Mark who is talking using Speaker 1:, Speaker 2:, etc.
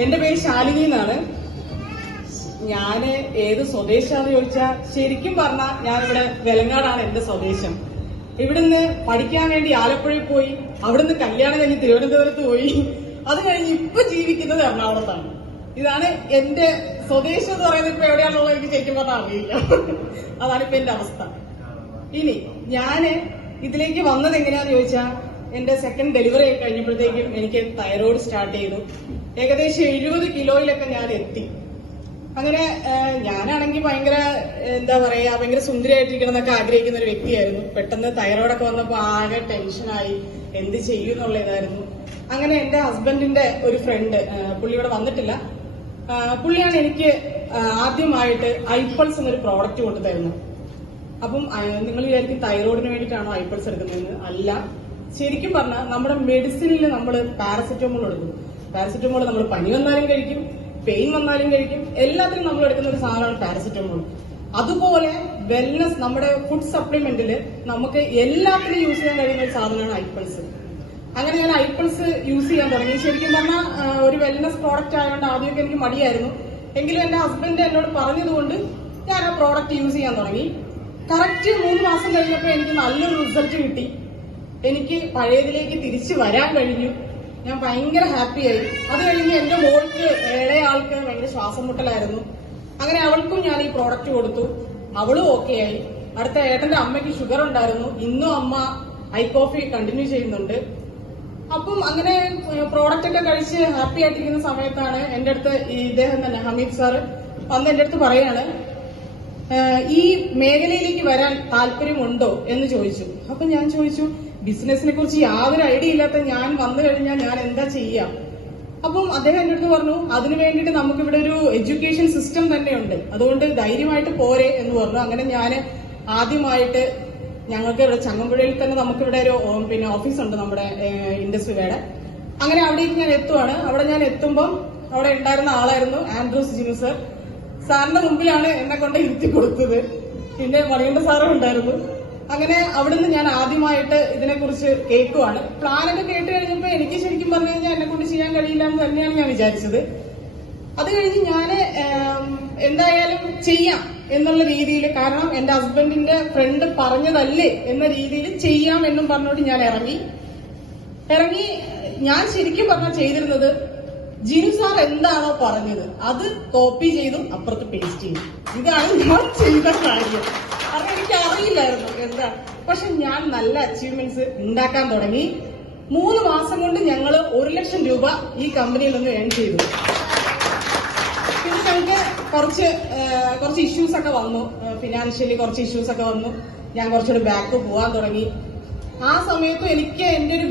Speaker 1: എന്റെ പേര് ശാലിനി എന്നാണ്. ഞാൻ ഏത് സ്വദേശാന്ന് ചോദിച്ചാൽ ശരിക്കും പറഞ്ഞാൽ ഇവിടെ വെലങ്ങാടാണ് എന്റെ സ്വദേശം. ഇവിടുന്ന് പഠിക്കാൻ വേണ്ടി ആലപ്പുഴയിൽ പോയി അവിടുന്ന് കല്യാണം കഴിഞ്ഞ് തിരുവനന്തപുരത്ത് പോയി. അത് കഴിഞ്ഞ് ഇപ്പൊ ജീവിക്കുന്നത് എറണാകുളത്താണ്. ഇതാണ് എന്റെ സ്വദേശം എന്ന് പറയുന്നത് ഇപ്പൊ എവിടെയാണുള്ളത് എനിക്ക് ശരിക്കും പറഞ്ഞാൽ അറിയില്ല. അതാണ് ഇപ്പൊ എന്റെ അവസ്ഥ. ഇനി ഞാൻ ഇതിലേക്ക് വന്നത് എങ്ങനെയാന്ന് ചോദിച്ചാൽ എന്റെ സെക്കൻഡ് ഡെലിവറി ആയി കഴിഞ്ഞപ്പോഴത്തേക്കും എനിക്ക് തൈറോയ്ഡ് സ്റ്റാർട്ട് ചെയ്തു. ഏകദേശം എഴുപത് കിലോയിലൊക്കെ ഞാൻ എത്തി. അങ്ങനെ ഞാനാണെങ്കിൽ ഭയങ്കര എന്താ പറയാ ഭയങ്കര സുന്ദരിയായിട്ടിരിക്കണം എന്നൊക്കെ ആഗ്രഹിക്കുന്ന ഒരു വ്യക്തിയായിരുന്നു. പെട്ടെന്ന് തൈറോയിഡൊക്കെ വന്നപ്പോൾ ആകെ ടെൻഷനായി. എന്ത് ചെയ്യും എന്നുള്ള അങ്ങനെ എന്റെ ഹസ്ബൻഡിന്റെ ഒരു ഫ്രണ്ട് പുള്ളി ഇവിടെ വന്നിട്ടില്ല. പുള്ളിയാണ് എനിക്ക് ആദ്യമായിട്ട് ഐപ്പൾസ് എന്നൊരു പ്രോഡക്റ്റ് കൊണ്ടു തരുന്നത്. അപ്പം നിങ്ങൾ വിചാരിക്കും തൈറോയിഡിന് വേണ്ടിയിട്ടാണോ ഐപ്പൾസ് എടുക്കുന്നതെന്ന്. അല്ല. ശരിക്കും പറഞ്ഞാൽ നമ്മുടെ മെഡിസിനിൽ നമ്മൾ പാരസെറ്റമോൾ എടുക്കും പാരസെറ്റമോൾ നമ്മൾ പനി വന്നാലും കഴിക്കും പെയിൻ വന്നാലും കഴിക്കും എല്ലാത്തിനും നമ്മൾ എടുക്കുന്ന ഒരു സാധനമാണ് പാരസെറ്റമോൾ അതുപോലെ വെൽനസ് നമ്മുടെ ഫുഡ് സപ്ലിമെന്റിൽ നമുക്ക് എല്ലാത്തിനും യൂസ് ചെയ്യാൻ കഴിയുന്ന ഒരു സാധനമാണ് ഐപ്പിൾസ് അങ്ങനെ ഞാൻ ഐപ്പിൾസ് യൂസ് ചെയ്യാൻ തുടങ്ങി. ശരിക്കും പറഞ്ഞാൽ ഒരു വെൽനസ് പ്രോഡക്റ്റ് ആയതുകൊണ്ട് ആദ്യമൊക്കെ എനിക്ക് മടിയായിരുന്നു. എങ്കിലും എന്റെ ഹസ്ബൻഡ് എന്നോട് പറഞ്ഞതുകൊണ്ട് ഞാൻ ആ പ്രോഡക്റ്റ് യൂസ് ചെയ്യാൻ തുടങ്ങി. കറക്റ്റ് മൂന്ന് മാസം കഴിഞ്ഞപ്പോൾ എനിക്ക് നല്ലൊരു റിസൾട്ട് കിട്ടി. എനിക്ക് പഴയതിലേക്ക് തിരിച്ചു വരാൻ കഴിഞ്ഞു. ഞാൻ ഭയങ്കര ഹാപ്പിയായി. അത് കഴിഞ്ഞ് എന്റെ മോൾക്ക് ഏഴേ ആൾക്ക് ഭയങ്കര ശ്വാസം മുട്ടലായിരുന്നു. അങ്ങനെ അവൾക്കും ഞാൻ ഈ പ്രോഡക്റ്റ് കൊടുത്തു. അവളും ഓക്കെ ആയി. അടുത്ത ഏട്ടന്റെ അമ്മയ്ക്ക് ഷുഗർ ഉണ്ടായിരുന്നു. ഇന്നും അമ്മ ഐ കോഫി കണ്ടിന്യൂ ചെയ്യുന്നുണ്ട്. അപ്പം അങ്ങനെ പ്രോഡക്റ്റ് ഒക്കെ കഴിച്ച് ഹാപ്പി ആയിട്ടിരിക്കുന്ന സമയത്താണ് എന്റെ അടുത്ത് ഇദ്ദേഹം തന്നെ ഹമീദ് സാറ് വന്ന് എന്റെ അടുത്ത് പറയാണ് "ഏഹ്, ഈ മേഖലയിലേക്ക് വരാൻ താല്പര്യമുണ്ടോ എന്ന് ചോദിച്ചു. അപ്പൊ ഞാൻ ചോദിച്ചു ബിസിനസിനെ കുറിച്ച് യാതൊരു ഐഡിയ ഇല്ലാത്ത ഞാൻ വന്നു കഴിഞ്ഞാൽ ഞാൻ എന്താ ചെയ്യാം? അപ്പം അദ്ദേഹം എന്റെ അടുത്ത് പറഞ്ഞു അതിനു വേണ്ടിയിട്ട് നമുക്ക് ഇവിടെ ഒരു എഡ്യൂക്കേഷൻ സിസ്റ്റം തന്നെയുണ്ട്. അതുകൊണ്ട് ധൈര്യമായിട്ട് പോരെ എന്ന് പറഞ്ഞു. അങ്ങനെ ഞാൻ ആദ്യമായിട്ട് ഞങ്ങൾക്ക് ഇവിടെ ചങ്ങമ്പുഴയിൽ തന്നെ നമുക്കിവിടെ ഒരു പിന്നെ ഓഫീസ് ഉണ്ട് നമ്മുടെ ഇൻഡസ്ട്രിയുടെ. അങ്ങനെ അവിടേക്ക് ഞാൻ എത്തുവാണ്. അവിടെ ഞാൻ എത്തുമ്പം അവിടെ ഉണ്ടായിരുന്ന ആളായിരുന്നു ആൻഡ്രൂസ് ജിനു സർ. സാറിന്റെ മുമ്പിലാണ് എന്നെ കൊണ്ട് ഇരുത്തി കൊടുത്തത്. പിന്നെ മണികണ്ഠ സാറും ഉണ്ടായിരുന്നു. അങ്ങനെ അവിടുന്ന് ഞാൻ ആദ്യമായിട്ട് ഇതിനെക്കുറിച്ച് കേൾക്കുവാണ്. പ്ലാനൊക്കെ കേട്ട് കഴിഞ്ഞപ്പോൾ എനിക്ക് ശരിക്കും പറഞ്ഞു കഴിഞ്ഞാൽ എന്നെ കൊണ്ട് ചെയ്യാൻ കഴിയില്ല എന്ന് തന്നെയാണ് ഞാൻ വിചാരിച്ചത്. അത് കഴിഞ്ഞ് ഞാൻ എന്തായാലും ചെയ്യാം എന്നുള്ള രീതിയിൽ കാരണം എന്റെ ഹസ്ബൻഡിന്റെ ഫ്രണ്ട് പറഞ്ഞതല്ലേ എന്ന രീതിയിൽ ചെയ്യാം എന്നും പറഞ്ഞുകൊണ്ട് ഞാൻ ഇറങ്ങി. ഇറങ്ങി ഞാൻ ശരിക്കും പറഞ്ഞാൽ ചെയ്തിരുന്നത് ജിനു സാർ എന്താണോ പറഞ്ഞത് അത് കോപ്പി ചെയ്തും അപ്പുറത്ത് പേസ്റ്റ് ചെയ്തു ഇതാണ് ഞാൻ ചെയ്ത കാര്യം. കാരണം എനിക്ക് അറിയില്ലായിരുന്നു എന്താ. പക്ഷെ ഞാൻ നല്ല അച്ചീവ്മെന്റ്സ് ഉണ്ടാക്കാൻ തുടങ്ങി. മൂന്ന് മാസം കൊണ്ട് ഞങ്ങൾ ഒരു ലക്ഷം രൂപ ഈ കമ്പനിയിൽ നിന്ന് ഏൺ ചെയ്തു. പിന്നെ ഞങ്ങൾക്ക് കുറച്ച് കുറച്ച് ഇഷ്യൂസ് ഒക്കെ വന്നു. ഫിനാൻഷ്യലി കുറച്ച് ഇഷ്യൂസ് ഒക്കെ വന്നു. ഞാൻ കുറച്ചുകൂടി ബാക്ക് പോകാൻ തുടങ്ങി. ആ സമയത്തും എനിക്ക് എന്റെ ഒരു